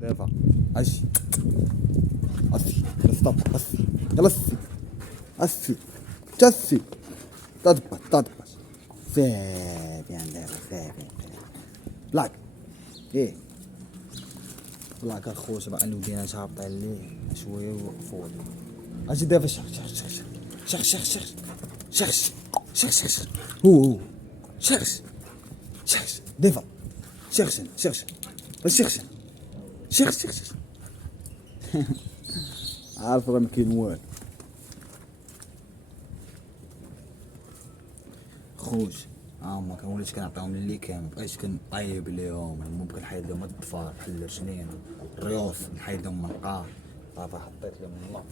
دافع عشي أسي ستوب أسي يلا أسي أسي جسي تضبط فابيان دافع فابيان بلاك إيه بلاك الخوش بقى اللي ودينا شابطة اللي شوية وفوق أجي دافع شخ هو شخ دافع شخ عارف راه مكاين والو خوش ما كنوليش كنعطيهم اللي كان مبقاش كنطيب ليهم ممكن نحيد لهم الضفار بحال الرجلين الريوس نحيد لهم من القار صافي حطيت لهم الماء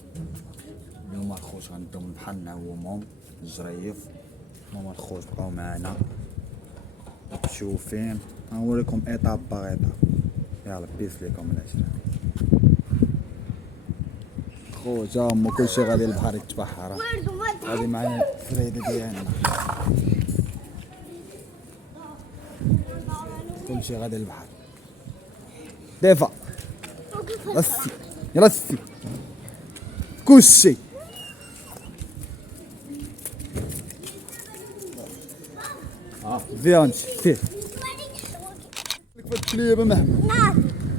اليوم الخوش غندوهم البحر نعومهم الجريف هما الخوش بقاو معنا مشوفين غنوريكم ايطاب باغ ايطاب يلا بيس ليكم العشرة خوت هما كلشي غادي للبحر يتبحر غادي معايا الفريدة ديالنا كلشي غادي للبحر دافع رسي رسي كلشي زيان فيه فات كليه بمحمود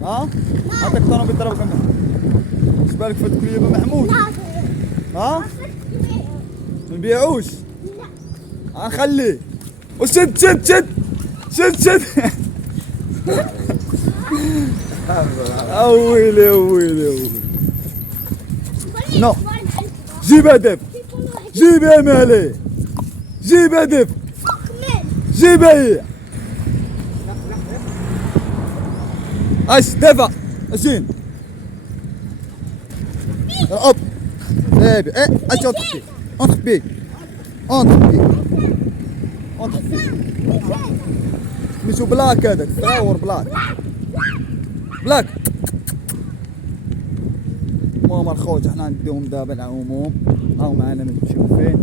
عطيك طنو بيضربك محمود اش بالك فات كليه بمحمود منبيعوش غنخليه وشد اويلي نو جيب هدف جيب يا مالي جيب هدف جيب هي اش دفع اشين اوب ايه اش انطق بيه مشو بلاك هذاك تصور بلاك ماما الخوت احنا نديهم دابا نعوموهم هاو معنا متشوفين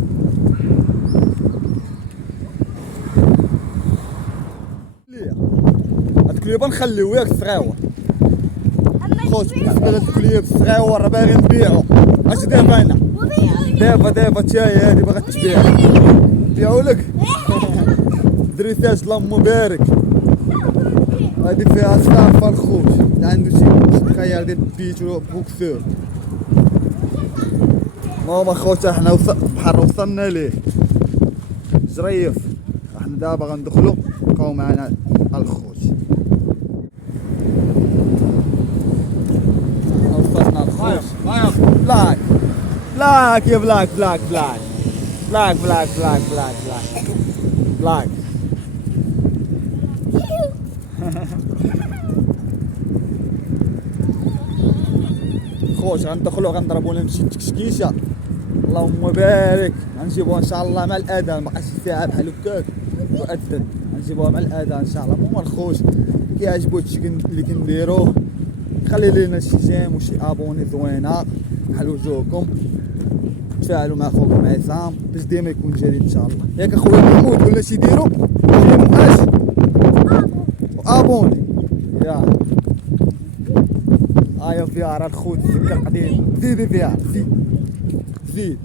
هاد الكليوبه نخليو ياك الصغيور خوت بالنسبه لهاد الكليوب الصغيور راه باغي نبيعو اش دابا انا دابا تاهي هادي باغا تبيع نبيعو لك دريساج اللهم بارك هادي فيها صافا الخوت اللي عنده شي خيال ديال بيتو بوكسور ماما خوتا حنا بحال وصلنا ليه جريف احنا دابا غندخلو بقاو معنا الخوت وصلنا الخوت بلاك يا بلاك خوش غندخلو غنضربو لهم شي تكشكيشه اللهم بارك غنجيبوها ان شاء الله مع الاذان مابقاش فيها بحال هكاك مؤذن غنجيبوها مع الاذان ان شاء الله هما الخوش كيعجبو هادشي اللي كنديروه خلي لينا شي جيم وشي ابوني زوينه بحال وجوهكم تفاعلوا مع خوكم عصام باش ديما يكون جديد ان شاء الله ياك اخويا محمود ولا شي ديروا اش ابوني يا هايا فيها الخوت السكه القديم زيد فيها زيد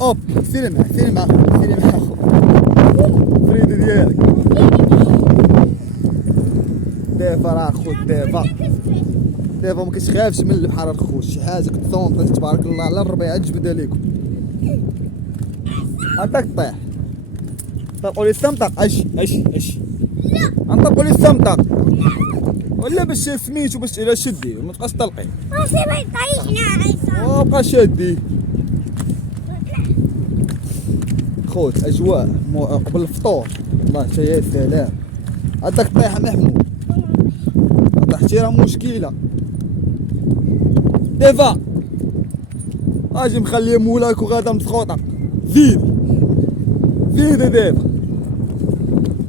اوب سيري مع فريد ديالك دافا راه خوت دابا ما كتخافش من البحر الخوت شي حاجه كتصونط تبارك الله على الربيع تجبد عليكم هاكاك طيح طلقوا لي السمطق اش لا نطلقوا لي السمطق ولا باش سميتو باش الى شدي ما تبقاش طلقي راسي ما يطيحنا عيسى بقى شادي خوت اجواء قبل الفطور والله تا يا سلام هداك طيح محمود طيحتي راه مشكله دافا اجي مخلي مولاك وغادا مسخوطه زيد دافا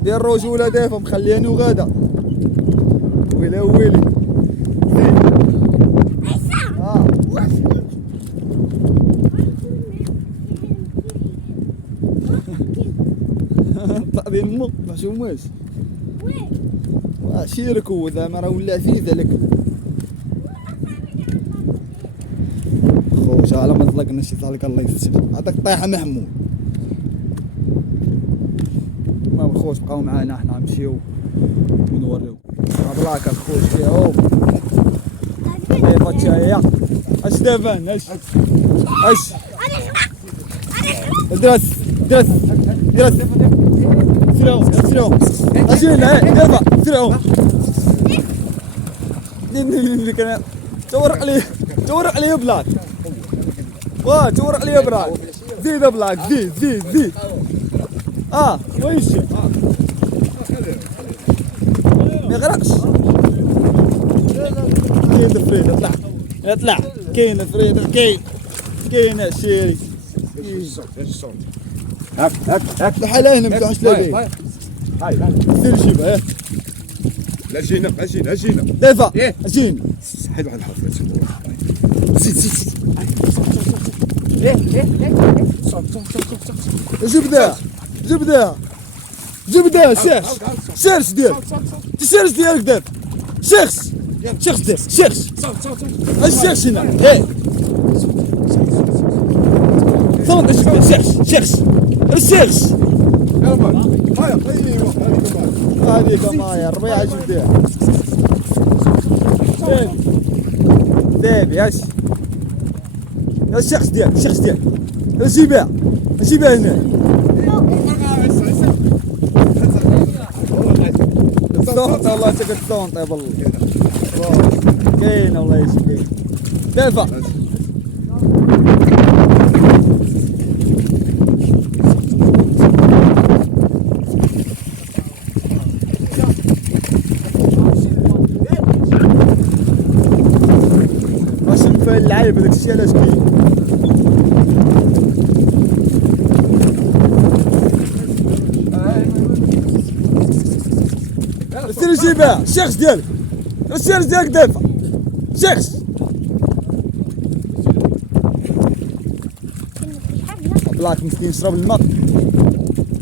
دير الرجوله دافا مخلياني وغادا ويلي زيد طاق ديال المو ما حشوماش شيرك هو زعما راه ولا عزيز عليك خوش على ما طلقنا شي طلق الله يستر هذاك طايحه محمود ما خوش بقاو معانا حنا نمشيو ونوريو بلاك الخوش كيهو كيف تشايا اش دابا اش درس سيرو اجينا دابا سيرو كان تورق عليه بلاك تورق عليه بلاك زيد بلاك زيد ويش ما يغرقش كاين فريد اطلع كاين فريد كاين الشيري هاك بحال هنا ما تروحش لابيه هاي سير جيبها لا جينا دافا اجينا حيد واحد الحرف زيد جبدة سيرش ديالك دابا شيخ الشيخ هنا صوت الشيخ هذيك مايا ربيعة جبدها دابي يا الشيخ ديالك جيبها هنا الصوت والله تقد الصوت طيب والله كاين والله يشكي دافع واش نفعل اللعيب هذاك الشيء علاش كاين سير جيبها الشيخ ديالك دافع شيخ بلاك مسكين يشرب الماء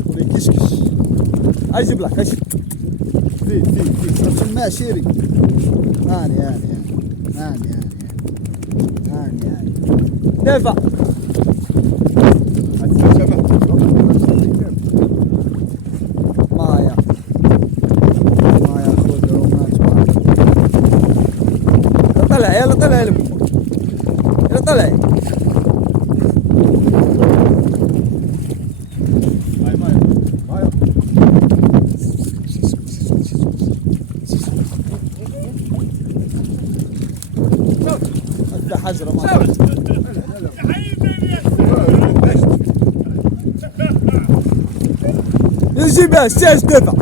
ويكشكش اجي بلاك اجي زيد شرب الماء شيري هاني دافع مايا طلع يلا طلع حجره ما يجيبها الشاش دافع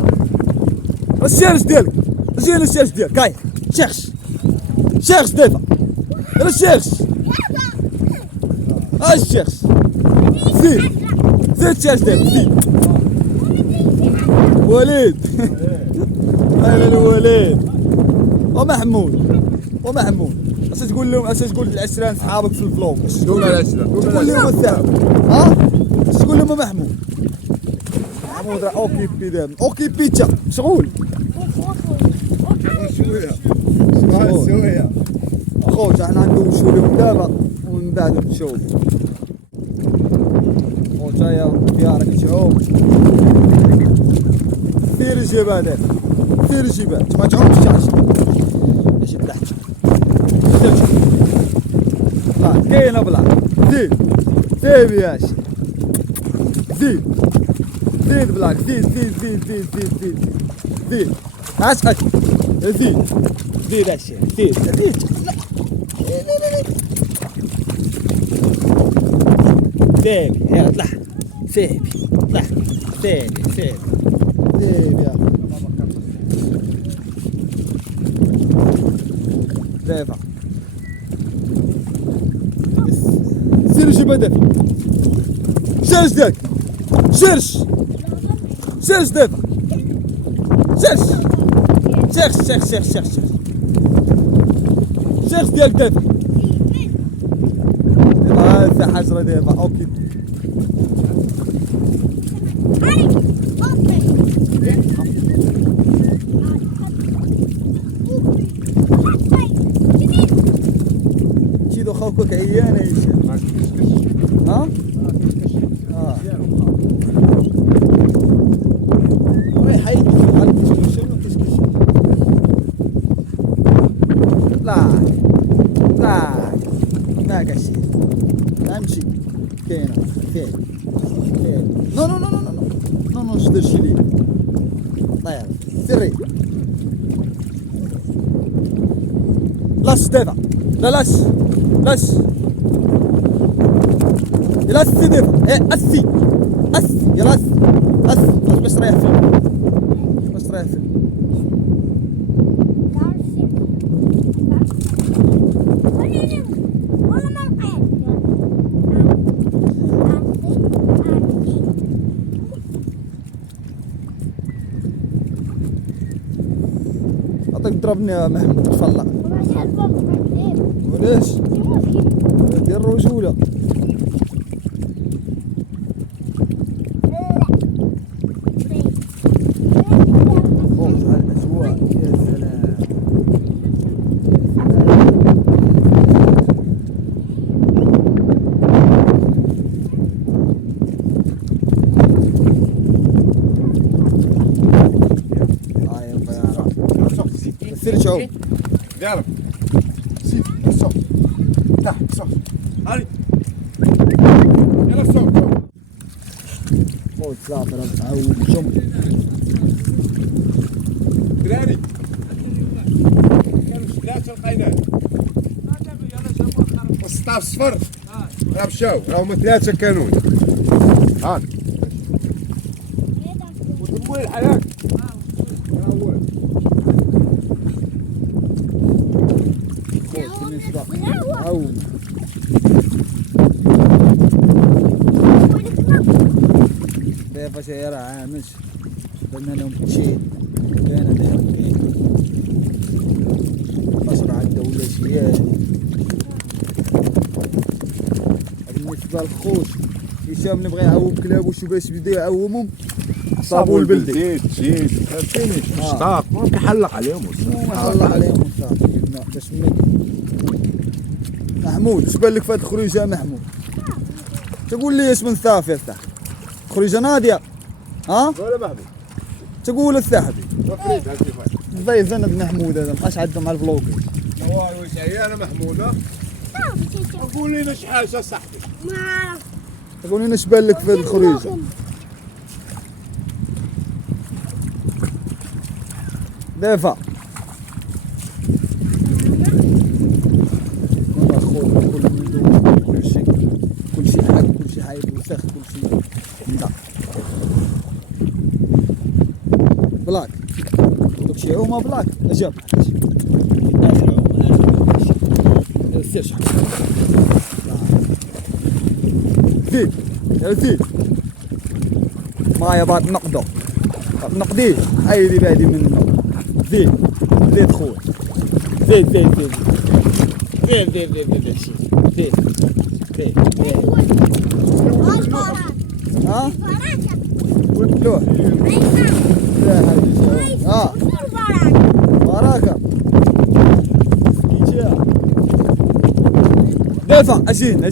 الشاش ديالك جينا الشاش ديالك هاي شيخ دافع يلا الشيخ زيد الشاش ديالك زيد وليد هلا الوليد ومحمود اش تقول للعشران صحابك في الفلوق تقول لهم الثاني اش تقول لهم محمود راه اوكيبي دابا اوكيبي تا مشغول شويه خوت احنا ندوشو لهم دابا ومن بعد نشوف خوت هيا ديارك تشوف سير الجبال ما تعومش ماشي تحت كاينه بلاك زيد ياش زيد بلاك زيد اسكت زيد هاشي زيد يا اطلع اطلع يا دافع سير جيب دافع شرش داك شرش دافع شيخ ديالك دافع هذا حجره دافع اوكي شيدو خوكك عيانة يا شيخ. ها؟ رايح يدخل على الكشكش شنو الكشكش؟ لا ما قشي امشي كاينة كاين نو شدرش لي طير سري لاش ديفا لاش لاش ديفا ايه اسي يلا اسي باش رايح فين عطيك ضربني يا محمود تفلق وليش دير الرجولة خوف على الأجواء يا سلام سير شوف دارك زيد الصوت تحت الصوت هاني يلا الصوت خوت سافر تعود جم دراري كانوا 3 القينات و16 صفر راه مشاو راهم 3 كانون هاني ودموي الحياة عود ضيفة سيارة عامش قلنا لهم تشيل كان لهم مصرع الدولة شيال بالنسبة للخوت هشام نبغي يعوم كلاب وشو باش بدا يعومهم صابو البلدي جيت فهمتيني مشتاق ممكن حلق عليهم حلق عليهم صافي باش محمود اش بان لك في هاد الخريجه محمود؟ تقول لي اسم الثافي يا صاحبي خريجه ناديه ها؟ ولا محمود تقول الثاحبي وفريد هاكي زي زند محمود هذا مابقاش عندهم على الفلوكي والو واش عيانه محموده قول لنا شحال صاحبي ما تقول لنا اش بان لك في هاد الخريجه؟ دافع كل شيء حق كل شيء حي وسخ كل شيء لا بلاك دوك شي عومه بلاك اجاب داخل عومه سيرش زيد يا زيد معايا بعد نقده نقديه عيدي بعدي منه زيد خويا زيد ها ودلوه لا هذه ها بركه دافع اشين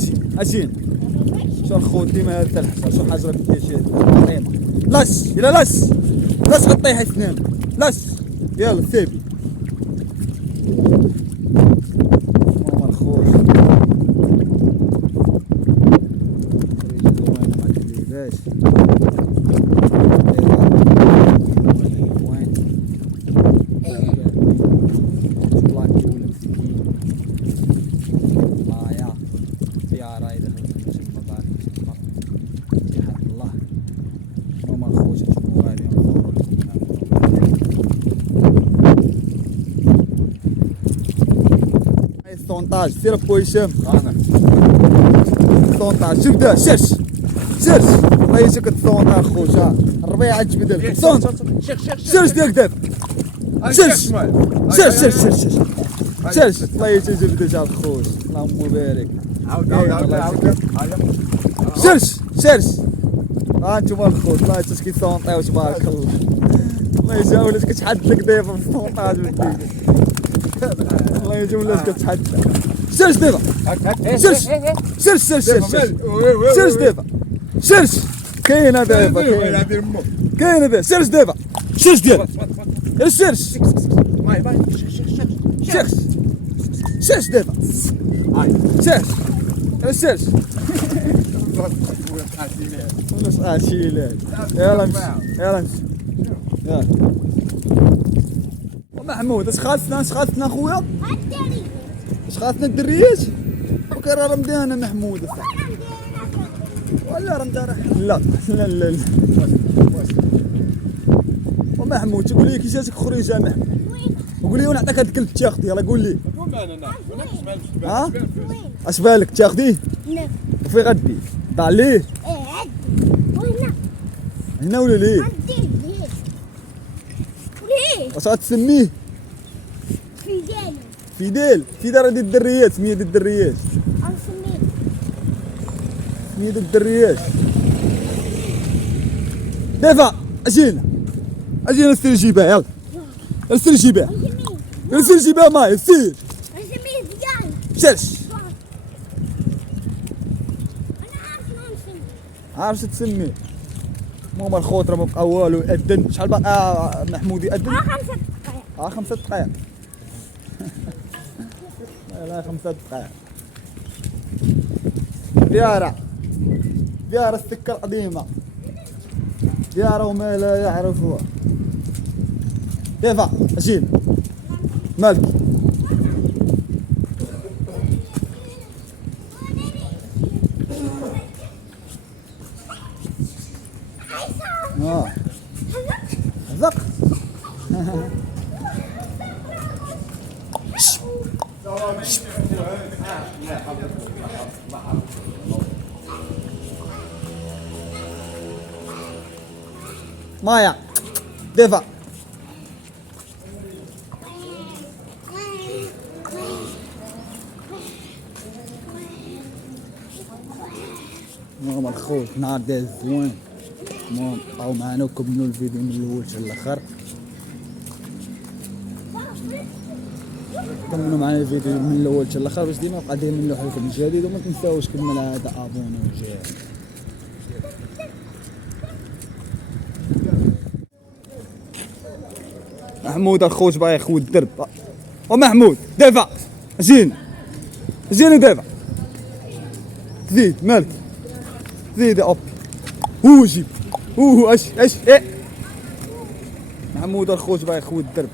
شو الخوت ديما هذا الحصى شو حاجه بدي شي لاش يلا لاش غطيها اثنين لاش يلا سيبي ماما الخوش باش الثونطاج سير بو هشام الثونطاج جبده شرش الله يجيك الثونطاج خويا الربيعه تجبد شرش ديالك داب شرش الله يجيك جبده جا خويا اللهم بارك عاود شرش ها انتوما الخوت الله يجيك كيثونطيو تبارك الله الله يجاولك كتحد لك دابا في الثونطاج والله يا جمله كتحدى. سيرش دابا. سيرش سيرش سيرش سيرش سيرش دابا. سيرش كاينه دابا كاينه دابا. سيرش دابا. سيرش ديالك. سيرش سيرش سيرش دابا. سيرش سيرش خلاص اشيلك. يلا امشي يلا امشي يلا. محمود اش خاصنا خويا؟ اش خاصنا الدريات؟ وكان راه مدينا محمود ولا راه مدار. لا لا لا لا. ومحمود تقول لي كي جاتك خريجه محمود؟ وقول لي ونعطيك هاد الكلب تاخدي. يلا قول لي. ها اش بالك تاخديه؟ لا. وفي غدي ضاع ليه؟ ايه عدي وهنا هنا ولا ليه؟ عدي ليه؟ واش غتسميه؟ فيديل فيديل راه ديال الدريات. سميه ديال الدريات. غنسميه سميه ديال الدريات. دافع اجينا سير جيبها. يلا سير جيبها. غنسميه سير جيبها ماي سير. غنسميه زيان. سيرش. انا عارف شنو نسمي. عارف شو تسميه؟ ماما الخوت راه مبقى والو يأذن. شحال باقي محمود يأذن؟ 5 دقائق. 5 دقائق. لا 5 دقائق. ديارة السكة القديمة. ديارة وما لا يعرفوها. دافع اجيل مالك. زق مايا دافع. ماما الخوت نهار داز زوين. المهم بقاو معنا وكملوا الفيديو من الاول حتى الاخر. كملوا معنا الفيديو من الاول حتى الاخر باش ديما نبقى دايما نلوح لكم الجديد. وما تنساوش كما العاده ابوني وجاي. محمود الخوت باغي يخوت الدرب. ومحمود دافع زين دافع. زيد مالك زيد اوب. جيب اش ايه. محمود الخوت باغي يخوت الدرب.